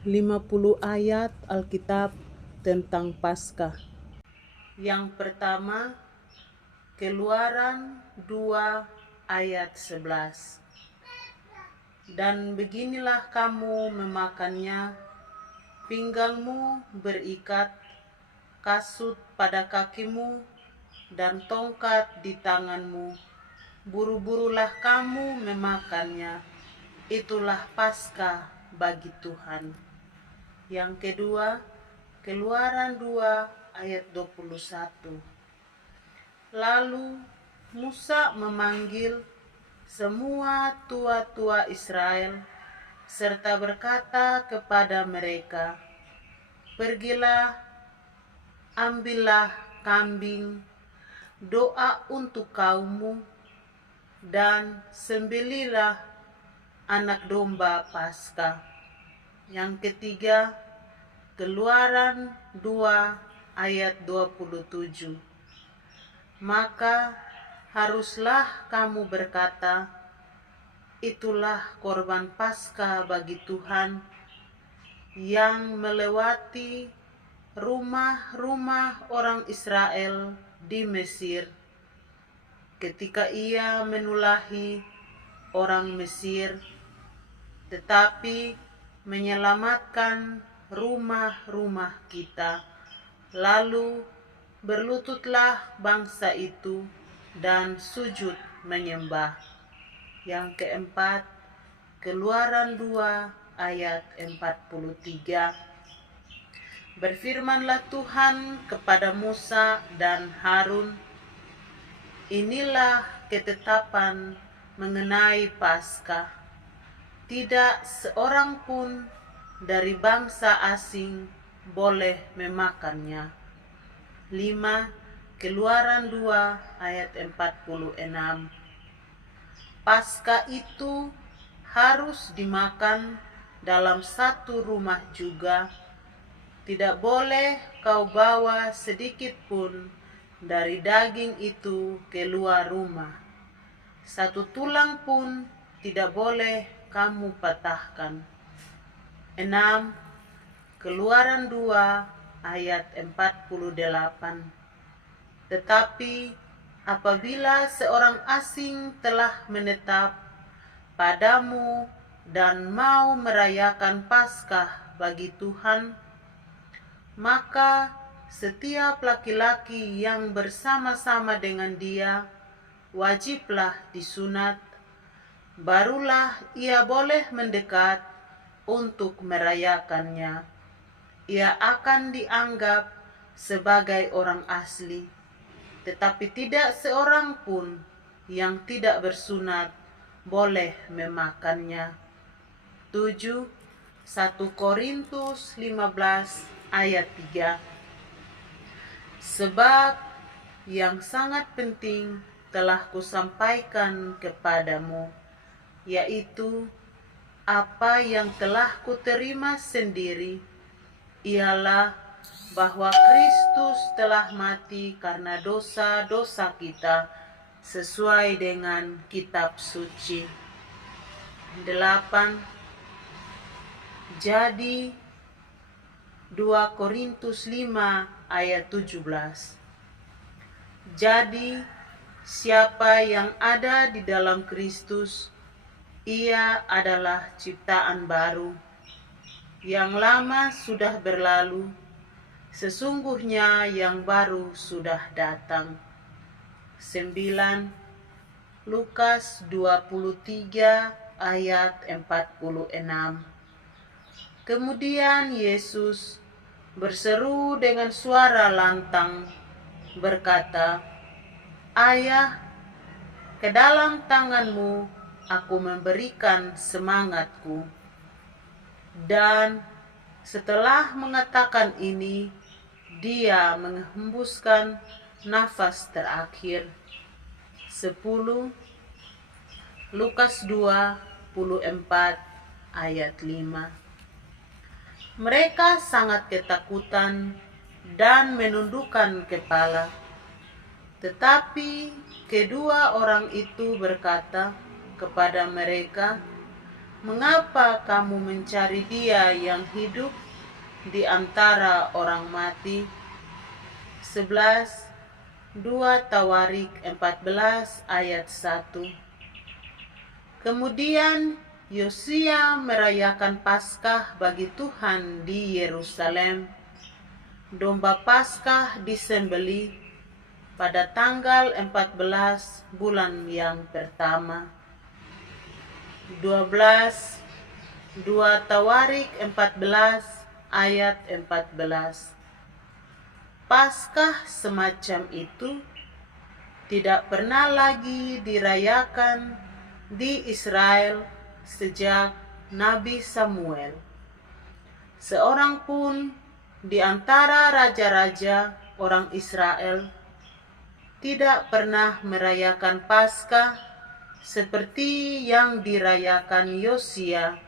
50 ayat Alkitab tentang Paskah. Yang pertama, Keluaran 2 ayat 11. Dan beginilah kamu memakannya, pinggangmu berikat, kasut pada kakimu, dan tongkat di tanganmu. Buru-burulah kamu memakannya, itulah Paskah bagi Tuhan. Yang kedua, Keluaran 2 ayat 21. Lalu Musa memanggil semua tua-tua Israel serta berkata kepada mereka, "Pergilah, ambillah kambing, doa untuk kaummu, dan sembelihlah anak domba Paskah." Yang ketiga, Keluaran 2 ayat 27. Maka haruslah kamu berkata, "Itulah korban Paskah bagi Tuhan yang melewati rumah-rumah orang Israel di Mesir, ketika ia menulahi orang Mesir, tetapi menyelamatkan rumah-rumah kita." Lalu berlututlah bangsa itu dan sujud menyembah. Yang keempat, Keluaran 2 ayat 43. Berfirmanlah Tuhan kepada Musa dan Harun, "Inilah ketetapan mengenai Paskah. Tidak seorang pun dari bangsa asing boleh memakannya." 5. Keluaran 2 ayat 46. Paskah itu harus dimakan dalam satu rumah juga. Tidak boleh kau bawa sedikit pun dari daging itu keluar rumah. Satu tulang pun tidak boleh kamu patahkan. 6. Keluaran 2 ayat 48. Tetapi apabila seorang asing telah menetap padamu dan mau merayakan Paskah bagi Tuhan, maka setiap laki-laki yang bersama-sama dengan dia wajiblah disunat, barulah ia boleh mendekat untuk merayakannya. Ia akan dianggap sebagai orang asli, tetapi tidak seorang pun yang tidak bersunat boleh memakannya. 7. 1 Korintus 15 ayat 3. Sebab yang sangat penting telah kusampaikan kepadamu, yaitu apa yang telah kuterima sendiri, ialah bahwa Kristus telah mati karena dosa-dosa kita sesuai dengan kitab suci. 8. Jadi 2 Korintus 5 ayat 17. Jadi siapa yang ada di dalam Kristus, ia adalah ciptaan baru. Yang lama sudah berlalu, sesungguhnya yang baru sudah datang. 9. Lukas 23 ayat 46. Kemudian Yesus berseru dengan suara lantang berkata, "Ayah, ke dalam tanganmu aku memberikan semangatku." Dan setelah mengatakan ini, dia menghembuskan nafas terakhir. 10. Lukas 24 ayat 5. Mereka sangat ketakutan dan menundukkan kepala. Tetapi kedua orang itu berkata kepada mereka, Mengapa kamu mencari Dia yang hidup di antara orang mati? 11. 2 Tawarik 14 ayat 1. Kemudian Yosia merayakan Paskah bagi Tuhan di Yerusalem. Domba Paskah disembelih pada tanggal 14 bulan yang pertama. 12. 2 Tawarik 14 ayat 14. Paskah semacam itu tidak pernah lagi dirayakan di Israel sejak Nabi Samuel. Seorang pun di antara raja-raja orang Israel tidak pernah merayakan Paskah seperti yang dirayakan Yosia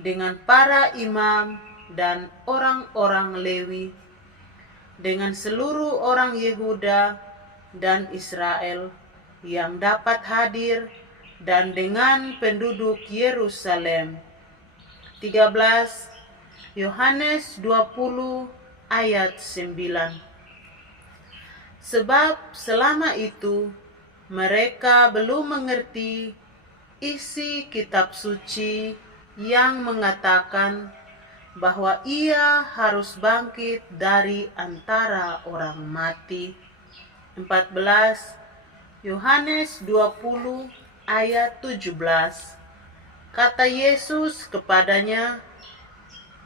dengan para imam dan orang-orang Lewi, dengan seluruh orang Yehuda dan Israel yang dapat hadir, dan dengan penduduk Yerusalem. 13. Yohanes 20 ayat 9. Sebab selama itu mereka belum mengerti isi kitab suci yang mengatakan bahwa Ia harus bangkit dari antara orang mati. 14. Yohanes 20 ayat 17. Kata Yesus kepadanya,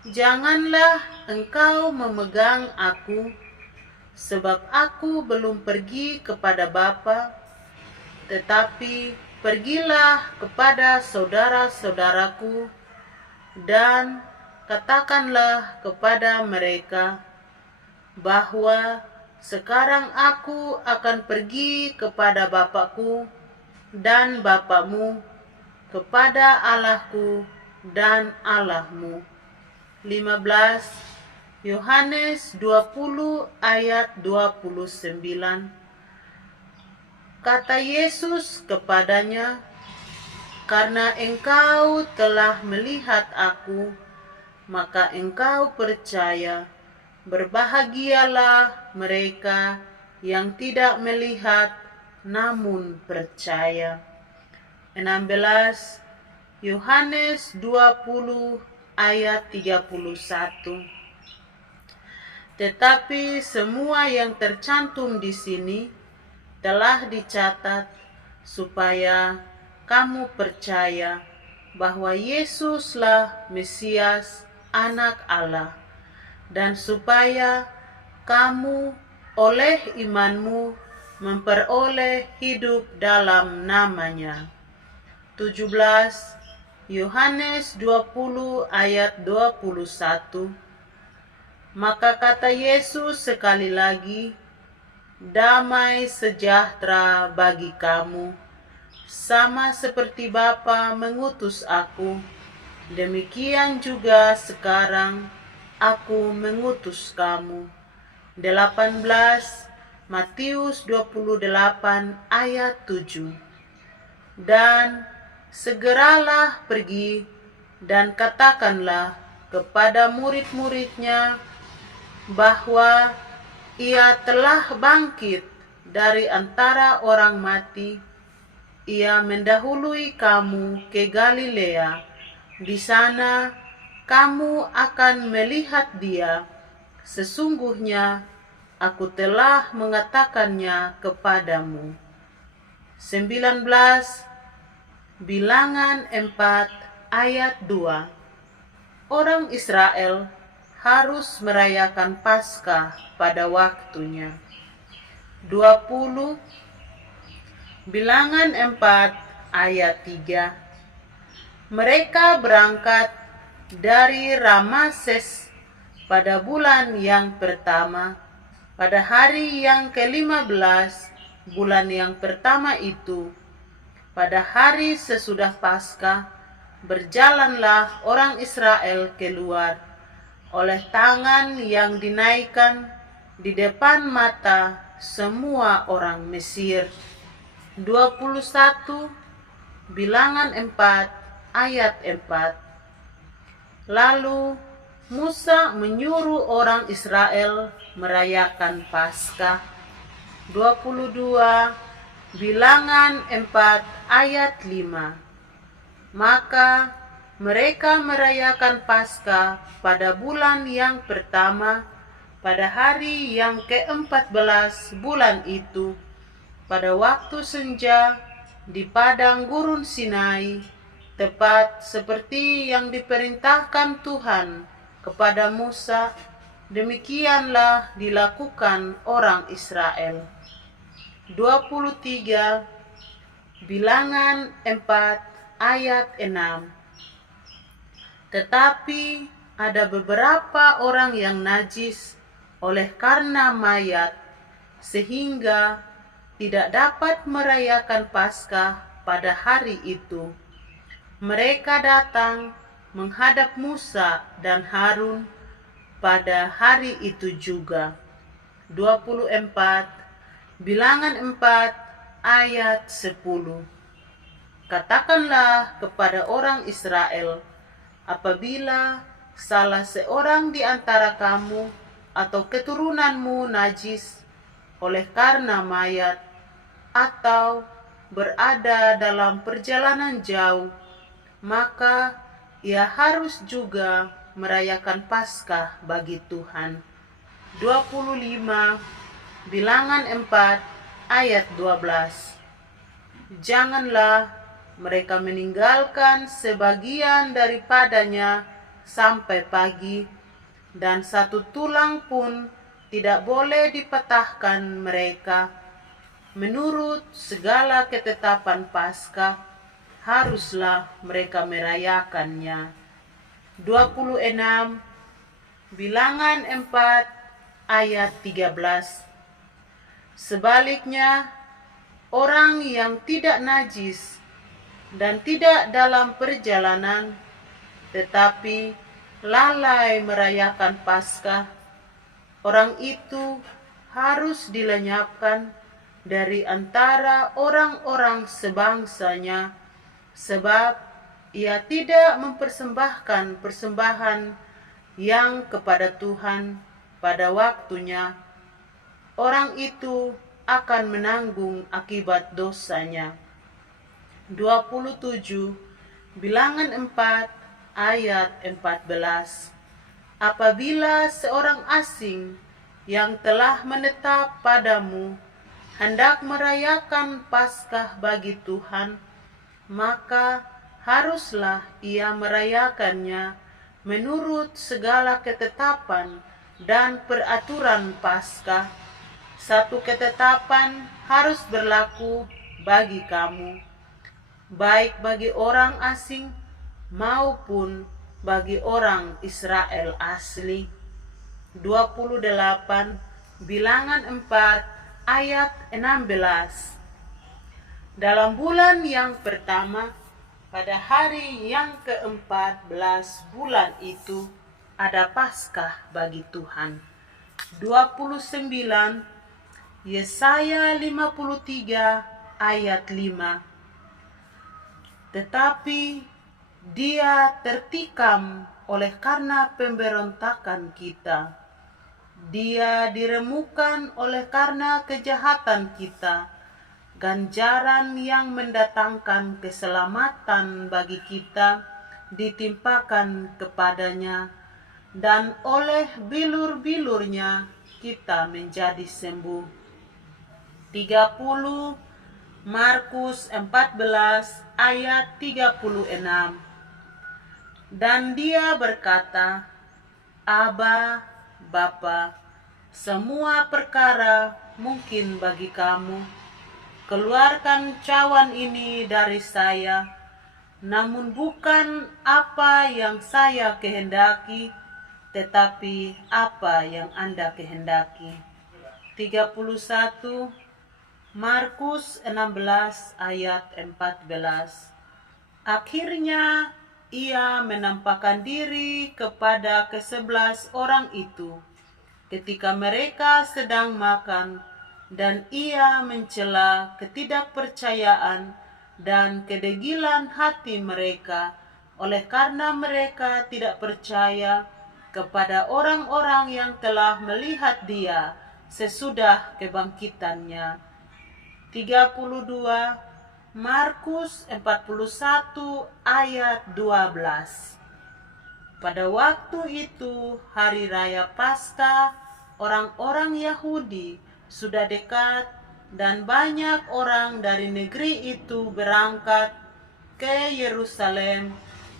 "Janganlah engkau memegang aku, sebab aku belum pergi kepada Bapa, tetapi pergilah kepada saudara-saudaraku dan katakanlah kepada mereka bahwa sekarang aku akan pergi kepada Bapakku dan Bapakmu, kepada Allahku dan Allahmu." 15. Yohanes 20 ayat 29. Kata Yesus kepadanya, "Karena engkau telah melihat aku, maka engkau percaya. Berbahagialah mereka yang tidak melihat namun percaya." 16. Yohanes 20 ayat 31. Tetapi semua yang tercantum di sini telah dicatat supaya kamu percaya bahwa Yesuslah Mesias, Anak Allah, dan supaya kamu oleh imanmu memperoleh hidup dalam namanya. 17. Yohanes 20 ayat 21. Maka kata Yesus sekali lagi, "Damai sejahtera bagi kamu. Sama seperti Bapa mengutus aku, demikian juga sekarang aku mengutus kamu." 18. Matius 28 ayat 7. Dan segeralah pergi dan katakanlah kepada murid-muridnya bahwa Ia telah bangkit dari antara orang mati. Ia mendahului kamu ke Galilea. Di sana kamu akan melihat Dia. Sesungguhnya aku telah mengatakannya kepadamu. 19. Bilangan 4 ayat 2. Orang Israel harus merayakan Paskah pada waktunya. 20. Bilangan 4 ayat 3. Mereka berangkat dari Rameses pada bulan yang pertama. Pada hari yang ke-15 bulan yang pertama itu, pada hari sesudah Paskah, berjalanlah orang Israel keluar oleh tangan yang dinaikkan di depan mata semua orang Mesir. 21. Bilangan 4 ayat 4. Lalu Musa menyuruh orang Israel merayakan Paskah. 22 Bilangan 4 ayat 5. Maka mereka merayakan Paskah pada bulan yang pertama, pada hari yang ke-14 bulan itu, pada waktu senja di padang gurun Sinai, tepat seperti yang diperintahkan Tuhan kepada Musa. Demikianlah dilakukan orang Israel. 23 Bilangan 4 ayat 6. Tetapi ada beberapa orang yang najis oleh karena mayat, sehingga tidak dapat merayakan Paskah pada hari itu. Mereka datang menghadap Musa dan Harun pada hari itu juga. 24 Bilangan 4 ayat 10. Katakanlah kepada orang Israel, apabila salah seorang di antara kamu atau keturunanmu najis oleh karena mayat, atau berada dalam perjalanan jauh, maka ia harus juga merayakan Paskah bagi Tuhan. 25 Bilangan 4 ayat 12. Janganlah mereka meninggalkan sebagian daripadanya sampai pagi, dan satu tulang pun tidak boleh dipatahkan mereka. Menurut segala ketetapan Paskah, haruslah mereka merayakannya. 26 Bilangan 4 ayat 13. Sebaliknya, orang yang tidak najis dan tidak dalam perjalanan, tetapi lalai merayakan Paskah, orang itu harus dilenyapkan dari antara orang-orang sebangsanya, sebab ia tidak mempersembahkan persembahan yang kepada Tuhan pada waktunya. Orang itu akan menanggung akibat dosanya. 27 Bilangan 4 ayat 14. Apabila seorang asing yang telah menetap padamu hendak merayakan Paskah bagi Tuhan, maka haruslah ia merayakannya menurut segala ketetapan dan peraturan Paskah. Satu ketetapan harus berlaku bagi kamu, baik bagi orang asing maupun bagi orang Israel asli. 28 Bilangan 4 ayat 16. Dalam bulan yang pertama, pada hari yang ke-14 bulan itu, ada Paskah bagi Tuhan. 29 Yesaya 53 ayat 5. Tetapi dia tertikam oleh karena pemberontakan kita. Dia diremukkan oleh karena kejahatan kita. Ganjaran yang mendatangkan keselamatan bagi kita ditimpakan kepadanya, dan oleh bilur-bilurnya kita menjadi sembuh. 30 Markus 14 ayat 36. Dan dia berkata, Aba, Bapa, semua perkara mungkin bagi kamu. Keluarkan cawan ini dari saya, namun bukan apa yang saya kehendaki, tetapi apa yang Anda kehendaki. 31 Markus 16 ayat 14. Akhirnya ia menampakkan diri kepada ke-11 orang itu ketika mereka sedang makan, dan ia mencela ketidakpercayaan dan kedegilan hati mereka oleh karena mereka tidak percaya kepada orang-orang yang telah melihat dia sesudah kebangkitannya. 32 Markus 41 ayat 12. Pada waktu itu hari raya Paskah orang-orang Yahudi sudah dekat dan banyak orang dari negeri itu berangkat ke Yerusalem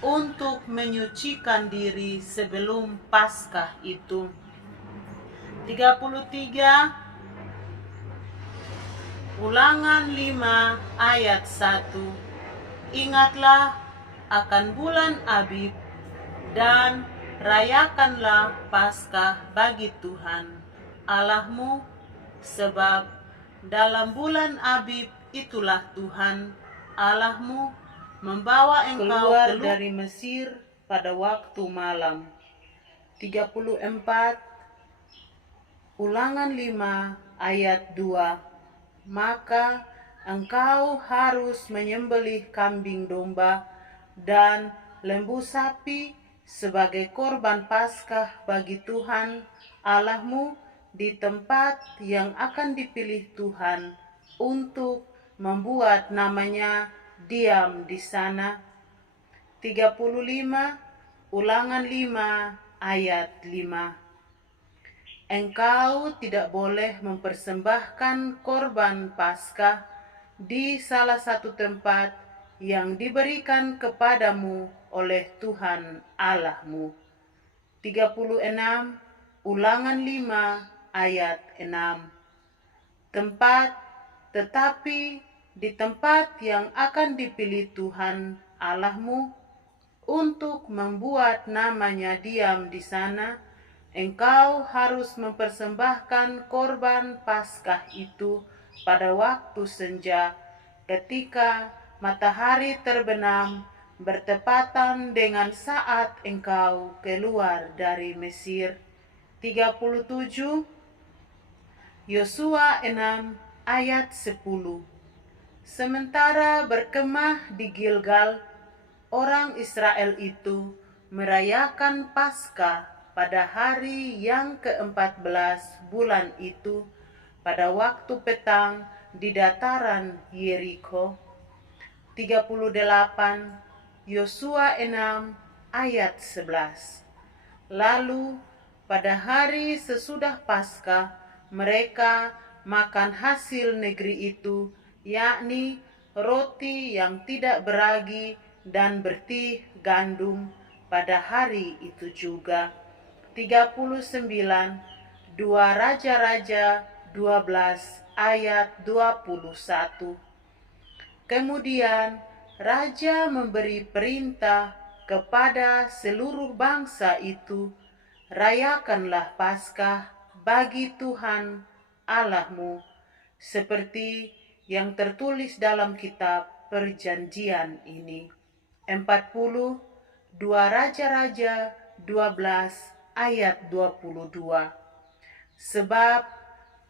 untuk menyucikan diri sebelum Paskah itu. 33 Ulangan 5 ayat 1. Ingatlah akan bulan Abib dan rayakanlah Paskah bagi Tuhan Allahmu, sebab dalam bulan Abib itulah Tuhan Allahmu membawa engkau keluar dari Mesir pada waktu malam. 34 Ulangan 5 ayat 2. Maka engkau harus menyembelih kambing domba dan lembu sapi sebagai korban Paskah bagi Tuhan Allahmu di tempat yang akan dipilih Tuhan untuk membuat namanya diam di sana. 35 Ulangan 5 ayat 5. Engkau tidak boleh mempersembahkan korban Paskah di salah satu tempat yang diberikan kepadamu oleh Tuhan Allahmu. 36 Ulangan 5 ayat 6. Tetapi di tempat yang akan dipilih Tuhan Allahmu untuk membuat namanya diam di sana, engkau harus mempersembahkan korban Paskah itu pada waktu senja, ketika matahari terbenam bertepatan dengan saat engkau keluar dari Mesir. 37 Yosua 6 ayat 10. Sementara berkemah di Gilgal, orang Israel itu merayakan Paskah pada hari yang ke-14 bulan itu, pada waktu petang di dataran Yeriko. 38 Yosua 6 ayat 11. Lalu pada hari sesudah Paskah mereka makan hasil negeri itu, yakni roti yang tidak beragi dan bertih gandum pada hari itu juga. 39 2 Raja-Raja 12 ayat 21. Kemudian raja memberi perintah kepada seluruh bangsa itu, rayakanlah Paskah bagi Tuhan Allahmu seperti yang tertulis dalam kitab perjanjian ini. 40 2 Raja-Raja 12 ayat 22. Sebab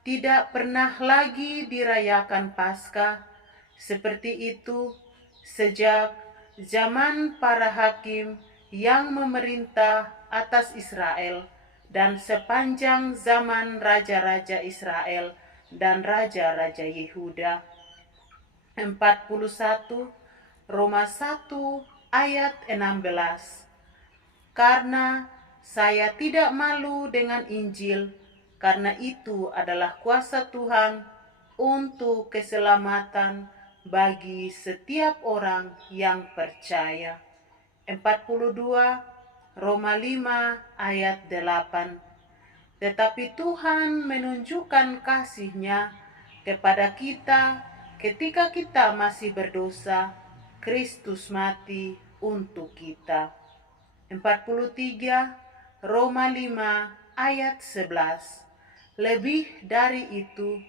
tidak pernah lagi dirayakan Paskah seperti itu sejak zaman para hakim yang memerintah atas Israel dan sepanjang zaman raja-raja Israel dan raja-raja Yehuda. 41 Roma 1 ayat 16. Karena saya tidak malu dengan Injil, karena itu adalah kuasa Tuhan untuk keselamatan bagi setiap orang yang percaya. 42 Roma 5 ayat 8. Tetapi Tuhan menunjukkan kasih-Nya kepada kita ketika kita masih berdosa, Kristus mati untuk kita. 43 Roma 5 ayat 11. Lebih dari itu,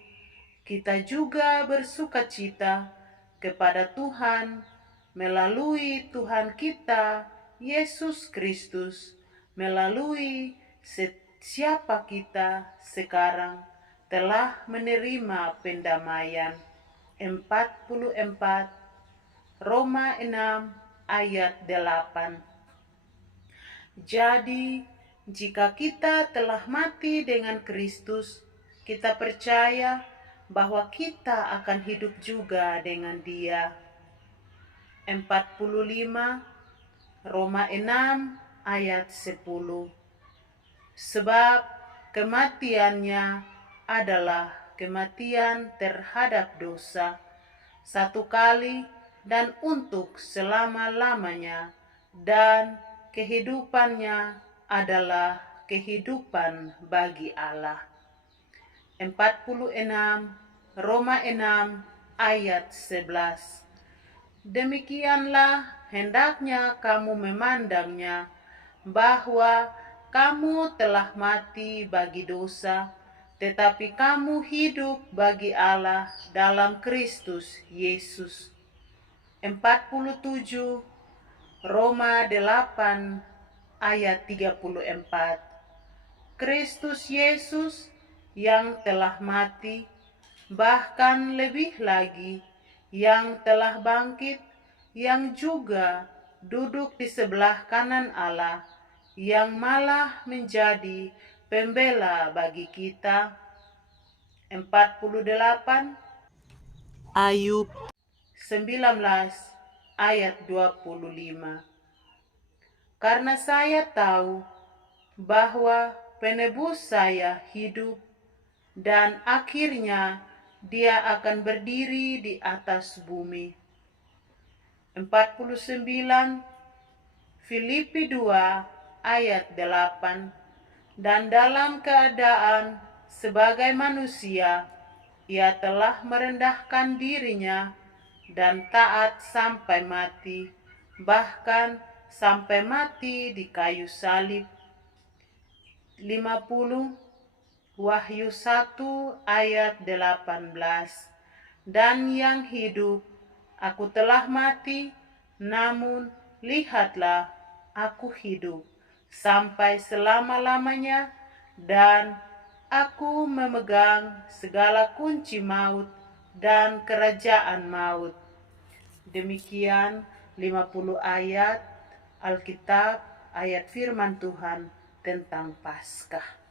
kita juga bersukacita kepada Tuhan melalui Tuhan kita Yesus Kristus, melalui siapa kita sekarang telah menerima pendamaian. 44 Roma 6 ayat 8. Jadi, jika kita telah mati dengan Kristus, kita percaya bahwa kita akan hidup juga dengan Dia. 45 Roma 6 ayat 10. Sebab kematiannya adalah kematian terhadap dosa, satu kali dan untuk selama-lamanya, dan kehidupannya adalah kehidupan bagi Allah. 46 Roma 6 ayat 11. Demikianlah hendaknya kamu memandangnya, bahwa kamu telah mati bagi dosa, tetapi kamu hidup bagi Allah dalam Kristus Yesus. 47 Roma 8 ayat 34. Kristus Yesus yang telah mati, bahkan lebih lagi yang telah bangkit, yang juga duduk di sebelah kanan Allah, yang malah menjadi pembela bagi kita. 48 Ayub 19 ayat 25. Karena saya tahu bahwa penebus saya hidup, dan akhirnya dia akan berdiri di atas bumi. 49 Filipi 2 ayat 8. Dan dalam keadaan sebagai manusia, ia telah merendahkan dirinya dan taat sampai mati, bahkan sampai mati di kayu salib. 50 Wahyu 1 ayat 18. Dan yang hidup, aku telah mati, namun lihatlah, aku hidup sampai selama-lamanya, dan aku memegang segala kunci maut dan kerajaan maut. Demikian 50 ayat Alkitab, ayat firman Tuhan tentang Paskah.